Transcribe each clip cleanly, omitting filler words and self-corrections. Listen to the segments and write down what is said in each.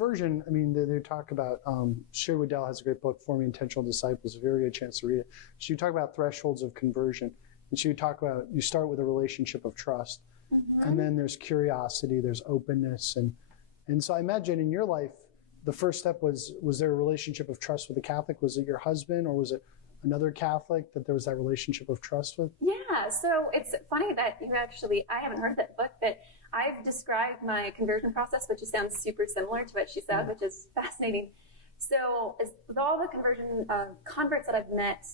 conversion, I mean, they talk about, Sherry Waddell has a great book, Forming Intentional Disciples, a very good chance to read it. She would talk about thresholds of conversion. And she would talk about, you start with a relationship of trust, and then there's curiosity, there's openness. And so I imagine in your life, the first step was there a relationship of trust with a Catholic? Was it your husband, or was it another Catholic that there was that relationship of trust with? Yeah, so it's funny that you actually, I haven't heard that book, but I've described my conversion process, which sounds super similar to what she said, which is fascinating. So with all the conversion converts that I've met,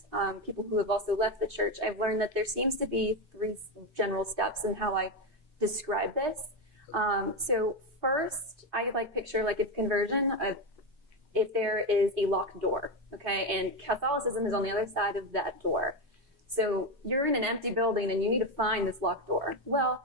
people who have also left the church, I've learned that there seems to be 3 general steps in how I describe this. So first, I picture if conversion, if there is a locked door, okay, and Catholicism is on the other side of that door. So you're in an empty building and you need to find this locked door. Well,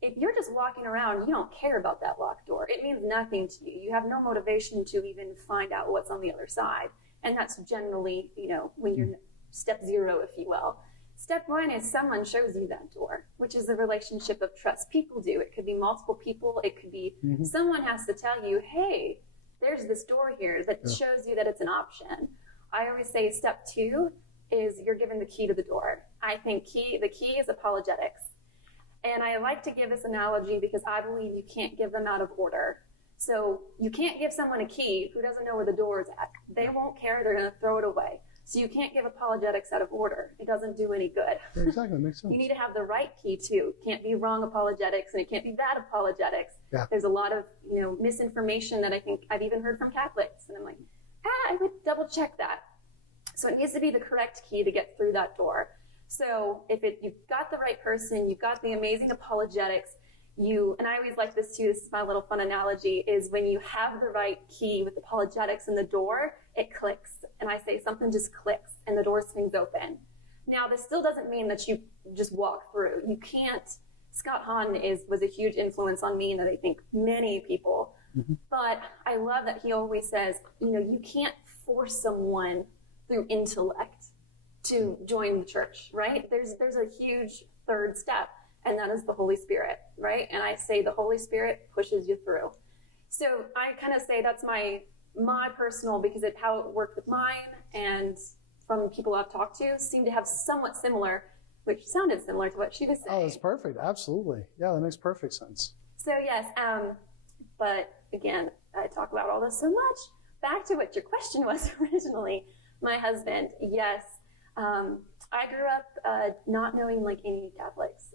if you're just walking around, you don't care about that locked door. It means nothing to you. You have no motivation to even find out what's on the other side. And that's generally, when you're step 0, if you will. Step 1 is someone shows you that door, which is a relationship of trust. People do. It could be multiple people. It could be someone has to tell you, hey, there's this door here that shows you that it's an option. I always say step 2 is you're given the key to the door. I think the key is apologetics. And I like to give this analogy because I believe you can't give them out of order. So you can't give someone a key who doesn't know where the door is at. They won't care. They're going to throw it away. So you can't give apologetics out of order. It doesn't do any good. Exactly, makes sense. You need to have the right key too. It can't be wrong apologetics and it can't be bad apologetics. Yeah. There's a lot of misinformation that I think I've even heard from Catholics. And I'm like, I would double check that. So it needs to be the correct key to get through that door. So if you've got the right person, you've got the amazing apologetics, and I always like this too, this is my little fun analogy, is when you have the right key with apologetics in the door, it clicks. And I say something just clicks and the door swings open. Now, this still doesn't mean that you just walk through. You can't. Scott Hahn was a huge influence on me, and that I think many people. But I love that he always says, you can't force someone through intellect to join the church, right? There's a huge third step, and that is the Holy Spirit, right? And I say the Holy Spirit pushes you through. So I kind of say that's my personal, because how it worked with mine and from people I've talked to seem to have somewhat similar, which sounded similar to what she was saying. Oh, that's perfect. Absolutely. Yeah, that makes perfect sense. So yes, but again, I talk about all this so much. Back to what your question was originally. My husband, yes. I grew up not knowing any Catholics.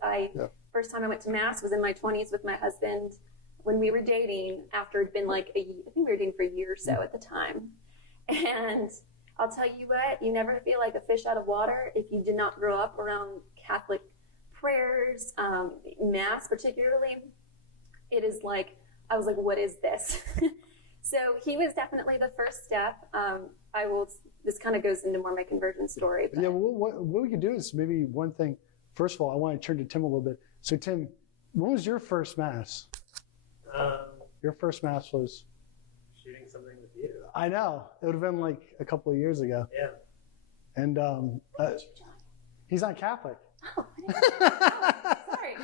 First time I went to Mass was in my 20s with my husband when we were dating, after it'd been I think we were dating for a year or so at the time. And I'll tell you what, you never feel like a fish out of water if you did not grow up around Catholic prayers, Mass particularly. It is I was like, what is this? So he was definitely the first step. This kind of goes into more my conversion story. But. Yeah, well, what we could do is maybe one thing. First of all, I want to turn to Tim a little bit. So Tim, when was your first Mass? Your first Mass was? Shooting something with you. I know. It would have been a couple of years ago. Yeah. And he's not Catholic. Oh, sorry.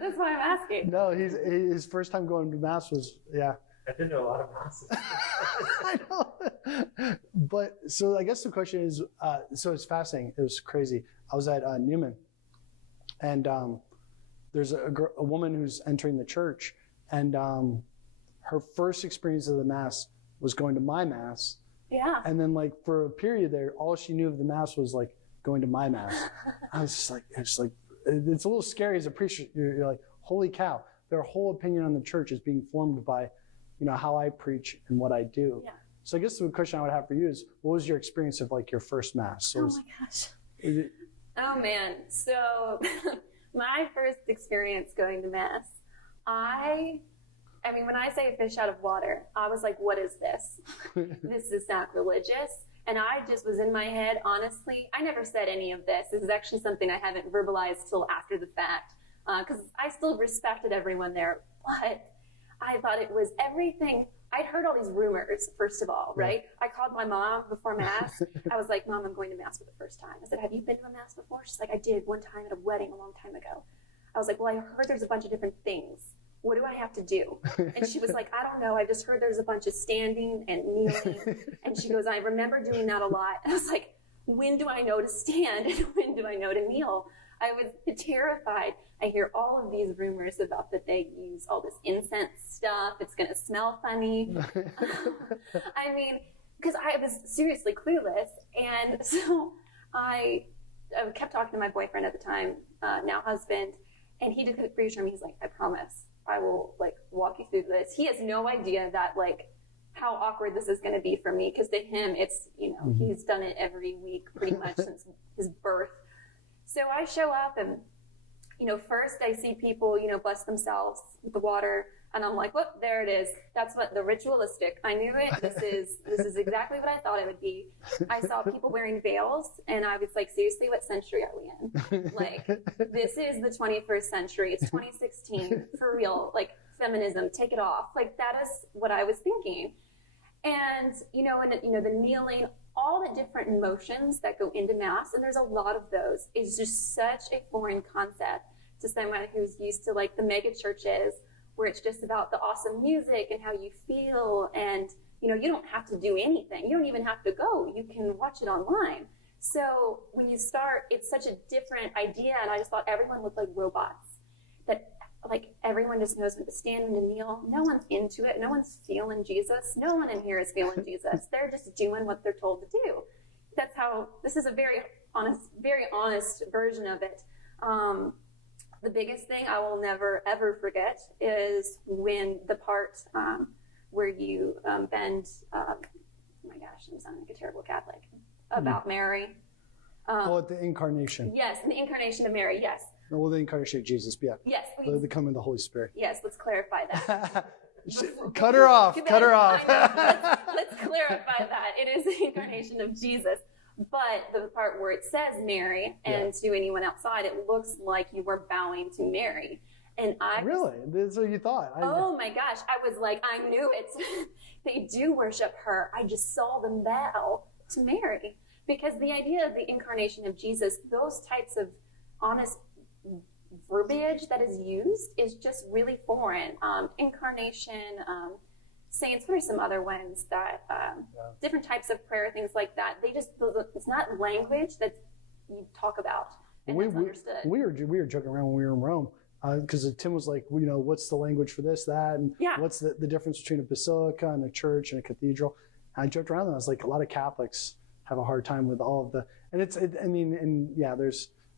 That's why I'm asking. No, his first time going to Mass was, I've been to a lot of Masses. I know. But so I guess the question is, so it's fascinating. It was crazy. I was at Newman, and there's a woman who's entering the church, and her first experience of the Mass was going to my Mass. Yeah. And then for a period there, all she knew of the Mass was going to my Mass. I was just it's a little scary as a preacher. You're like, holy cow, their whole opinion on the church is being formed by how I preach and what I do. Yeah. So I guess the question I would have for you is, what was your experience of your first Mass? So my gosh. Oh man. So my first experience going to Mass, I mean, when I say a fish out of water, I was like, what is this? This is sacrilegious. And I just was in my head, honestly, I never said any of this. This is actually something I haven't verbalized till after the fact, because I still respected everyone there. But I thought it was everything. I'd heard all these rumors, first of all, right? I called my mom before Mass. I was like, Mom, I'm going to Mass for the first time. I said, have you been to a Mass before? She's like, I did one time at a wedding a long time ago. I was like, well, I heard there's a bunch of different things. what do I have to do? And she was like, I don't know. I just heard there's a bunch of standing and kneeling. And she goes, I remember doing that a lot. And I was like, when do I know to stand and when do I know to kneel? I was terrified. I hear all of these rumors about that they use all this incense stuff. It's going to smell funny. I mean, because I was seriously clueless. And so I kept talking to my boyfriend at the time, now husband, and he did reassure me. He's like, I promise I will like walk you through this. He has no idea that like how awkward this is going to be for me, because to him it's, you know, he's done it every week pretty much since his birth. So I show up and, you know, first I see people, you know, bless themselves with the water, and I'm like, whoop, there it is. That's what the ritualistic. I knew it. This is exactly what I thought it would be. I saw people wearing veils, and I was like, seriously, what century are we in? Like, this is the 21st century. It's 2016, for real. Like, feminism, take it off. Like, that is what I was thinking. And, you know, the kneeling, all the different emotions that go into Mass, and there's a lot of those, is just such a foreign concept to someone who's used to like the mega churches, where it's just about the awesome music and how you feel, and you know, you don't have to do anything. You don't even have to go. You can watch it online. So when you start, it's such a different idea, and I just thought everyone looked like robots. That like everyone just knows when to stand and to kneel. No one's into it. No one's feeling Jesus. No one in here is feeling Jesus. They're just doing what they're told to do. That's how, this is a very honest version of it. The biggest thing I will never, ever forget is when the part where you bend, oh my gosh, I'm sounding like a terrible Catholic, about Mary. The incarnation. Yes, the incarnation of Mary, yes. Well, the incarnation of Jesus, yeah. Yes. The coming of the Holy Spirit. Yes, let's clarify that. Cut her off. Cut her off. Let's clarify that. It is the incarnation of Jesus. But the part where it says Mary, and to anyone outside, it looks like you were bowing to Mary. And I really? That's what you thought? Oh my gosh. I was like, I knew it. They do worship her. I just saw them bow to Mary. Because the idea of the incarnation of Jesus, those types of honest verbiage that is used is just really foreign. Incarnation, saints, what are some other ones that, different types of prayer, things like that. They just, it's not language that you talk about and that's understood. We were joking around when we were in Rome, because Tim was like, well, you know, what's the language for this, that, and what's the difference between a basilica and a church and a cathedral? And I joked around and I was like, a lot of Catholics have a hard time with all of the, and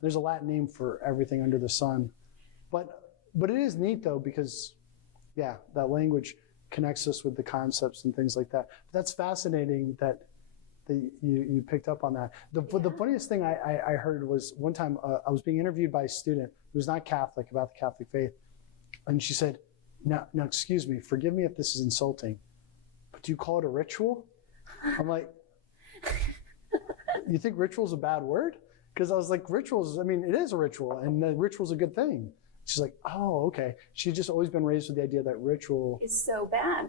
there's a Latin name for everything under the sun. But it is neat though, because that language connects us with the concepts and things like that. But that's fascinating that you picked up on that. The funniest thing I heard was one time I was being interviewed by a student who was not Catholic about the Catholic faith. And she said, now excuse me, forgive me if this is insulting, but do you call it a ritual? I'm like, you think ritual is a bad word? Because I was like, rituals, I mean, it is a ritual, and the ritual's a good thing. She's like, oh, okay. She's just always been raised with the idea that ritual is so bad.